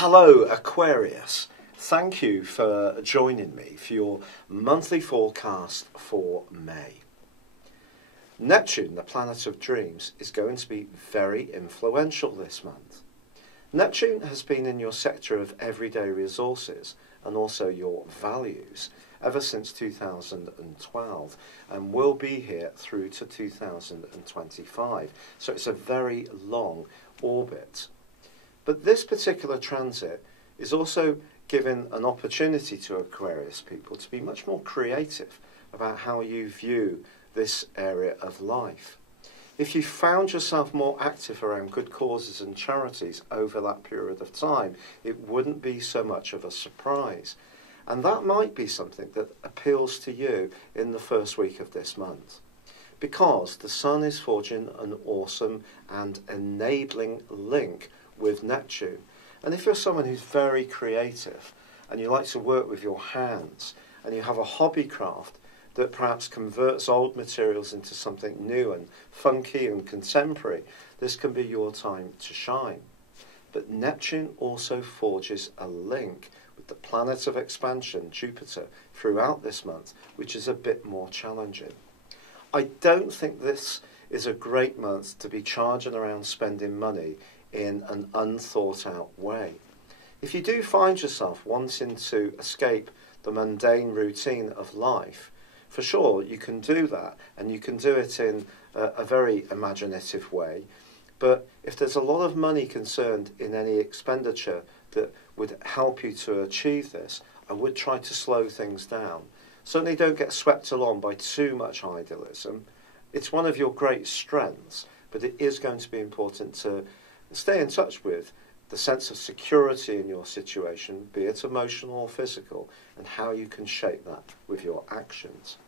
Hello Aquarius, thank you for joining me for your monthly forecast for May. Neptune, the planet of dreams, is going to be very influential this month. Neptune has been in your sector of everyday resources and also your values ever since 2012 and will be here through to 2025. So it's a very long orbit. But this particular transit is also giving an opportunity to Aquarius people to be much more creative about how you view this area of life. If you found yourself more active around good causes and charities over that period of time, it wouldn't be so much of a surprise. And that might be something that appeals to you in the first week of this month, because the Sun is forging an awesome and enabling link with Neptune. And if you're someone who's very creative and you like to work with your hands and you have a hobby craft that perhaps converts old materials into something new and funky and contemporary, this can be your time to shine. But Neptune also forges a link with the planet of expansion, Jupiter, throughout this month, which is a bit more challenging. I don't think this is a great month to be charging around spending money in an unthought out way. If you do find yourself wanting to escape the mundane routine of life, for sure you can do that, and you can do it in a very imaginative way. But if there's a lot of money concerned in any expenditure that would help you to achieve this, I would try to slow things down. Certainly don't get swept along by too much idealism. It's one of your great strengths, but it is going to be important to stay in touch with the sense of security in your situation, be it emotional or physical, and how you can shape that with your actions.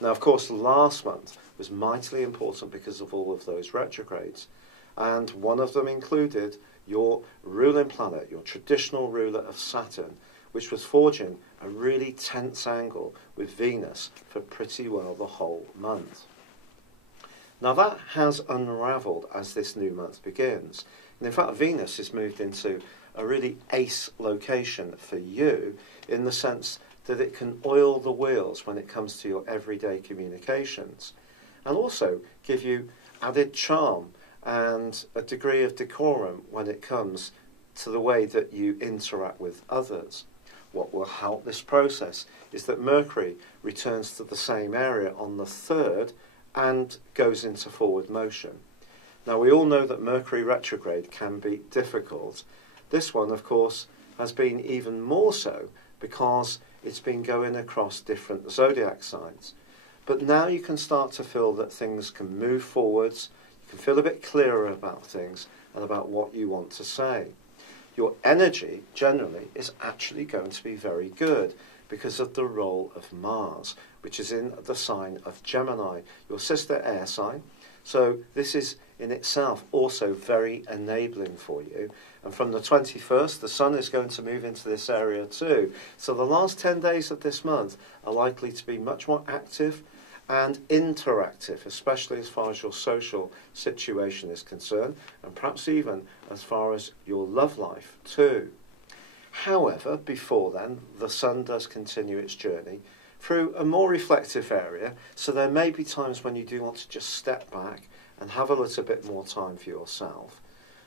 Now, of course, last month was mightily important because of all of those retrogrades, and one of them included your ruling planet, your traditional ruler of Saturn, which was forging a really tense angle with Venus for pretty well the whole month. Now that has unravelled as this new month begins. And in fact, Venus has moved into a really ace location for you in the sense that it can oil the wheels when it comes to your everyday communications and also give you added charm and a degree of decorum when it comes to the way that you interact with others. What will help this process is that Mercury returns to the same area on the 3rd and goes into forward motion. Now, we all know that Mercury retrograde can be difficult. This one, of course, has been even more so because it's been going across different zodiac signs. But now you can start to feel that things can move forwards, you can feel a bit clearer about things and about what you want to say. Your energy, generally, is actually going to be very good because of the role of Mars, which is in the sign of Gemini, your sister air sign. So this is in itself also very enabling for you. And from the 21st, the Sun is going to move into this area too. So the last 10 days of this month are likely to be much more active and interactive, especially as far as your social situation is concerned, and perhaps even as far as your love life too. However, before then, the Sun does continue its journey through a more reflective area, so there may be times when you do want to just step back and have a little bit more time for yourself.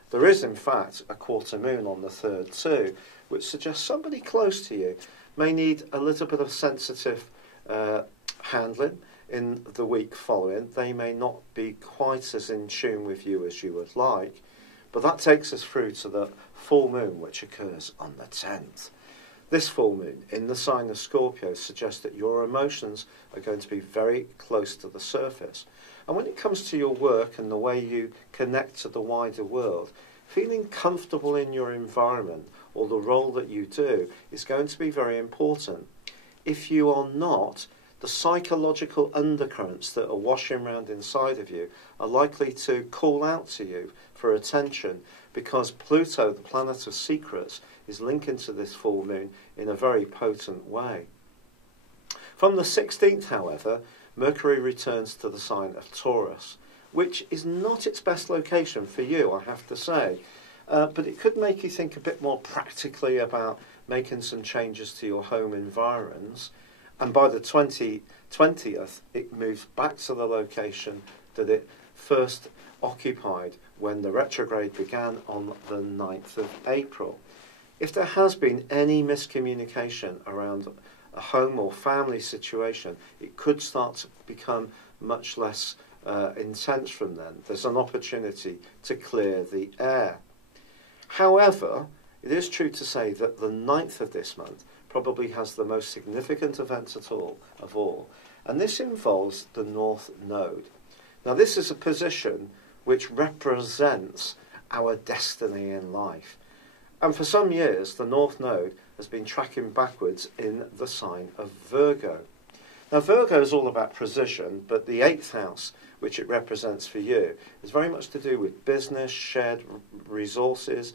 There is, in fact, a quarter moon on the 3rd too, which suggests somebody close to you may need a little bit of sensitive handling in the week following. They may not be quite as in tune with you as you would like. But that takes us through to the full moon, which occurs on the 10th. This full moon in the sign of Scorpio suggests that your emotions are going to be very close to the surface. And when it comes to your work and the way you connect to the wider world, feeling comfortable in your environment or the role that you do is going to be very important. If you are not, the psychological undercurrents that are washing around inside of you are likely to call out to you for attention because Pluto, the planet of secrets, is linking to this full moon in a very potent way. From the 16th, however, Mercury returns to the sign of Taurus, which is not its best location for you, I have to say. but it could make you think a bit more practically about making some changes to your home environs. And by the 20th, it moves back to the location that it first occupied when the retrograde began on the 9th of April. If there has been any miscommunication around a home or family situation, it could start to become much less intense from then. There's an opportunity to clear the air. However, it is true to say that the 9th of this month probably has the most significant event of all, and this involves the North Node. Now, this is a position which represents our destiny in life. And for some years, the North Node has been tracking backwards in the sign of Virgo. Now, Virgo is all about precision, but the 8th house, which it represents for you, is very much to do with business, shared resources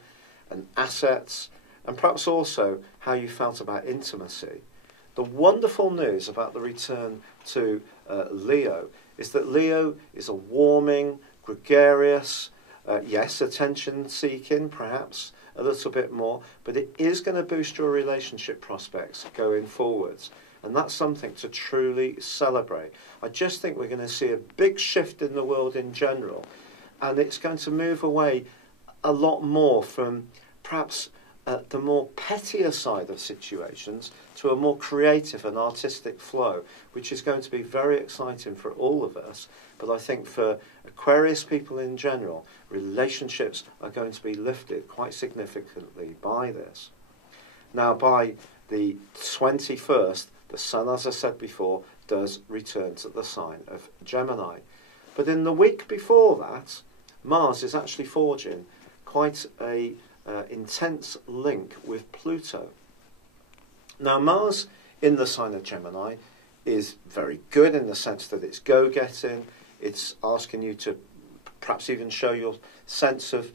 and assets, and perhaps also how you felt about intimacy. The wonderful news about the return to Leo is that Leo is a warming, gregarious, yes, attention-seeking, perhaps a little bit more, but it is going to boost your relationship prospects going forwards. And that's something to truly celebrate. I just think we're going to see a big shift in the world in general, and it's going to move away a lot more from perhaps the more pettier side of situations to a more creative and artistic flow, which is going to be very exciting for all of us. But I think for Aquarius people in general, relationships are going to be lifted quite significantly by this. Now, by the 21st, the Sun, as I said before, does return to the sign of Gemini. But in the week before that, Mars is actually forging quite a intense link with Pluto. Now, Mars in the sign of Gemini is very good in the sense that it's go-getting. It's asking you to perhaps even show your sense of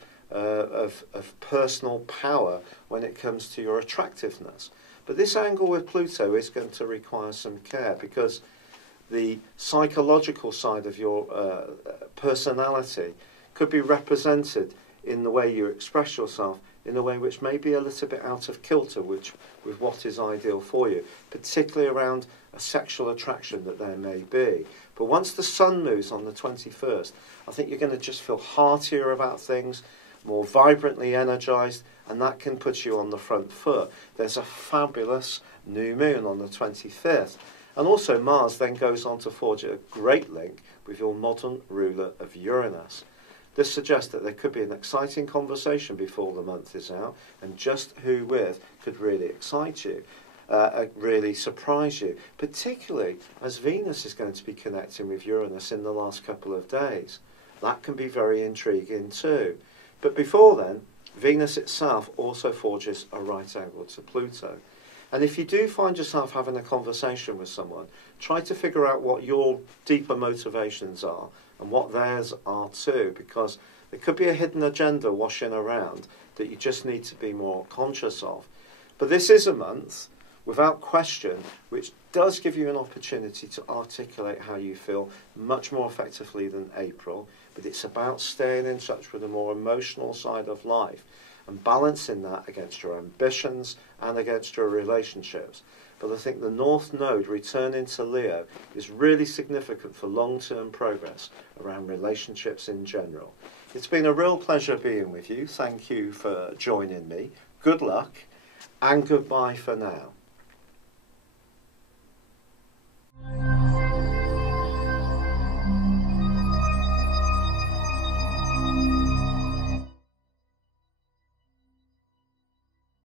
personal power when it comes to your attractiveness. But this angle with Pluto is going to require some care, because the psychological side of your personality could be represented in the way you express yourself in a way which may be a little bit out of kilter with what is ideal for you, particularly around a sexual attraction that there may be. But once the Sun moves on the 21st, I think you're going to just feel heartier about things, more vibrantly energised, and that can put you on the front foot. There's a fabulous new moon on the 25th. And also Mars then goes on to forge a great link with your modern ruler of Uranus. This suggests that there could be an exciting conversation before the month is out, and just who with could really excite you, really surprise you, particularly as Venus is going to be connecting with Uranus in the last couple of days. That can be very intriguing too. But before then, Venus itself also forges a right angle to Pluto. And if you do find yourself having a conversation with someone, try to figure out what your deeper motivations are and what theirs are too, because there could be a hidden agenda washing around that you just need to be more conscious of. But this is a month, without question, which does give you an opportunity to articulate how you feel much more effectively than April, but it's about staying in touch with the more emotional side of life and balancing that against your ambitions and against your relationships. But I think the North Node returning to Leo is really significant for long-term progress around relationships in general. It's been a real pleasure being with you. Thank you for joining me. Good luck and goodbye for now.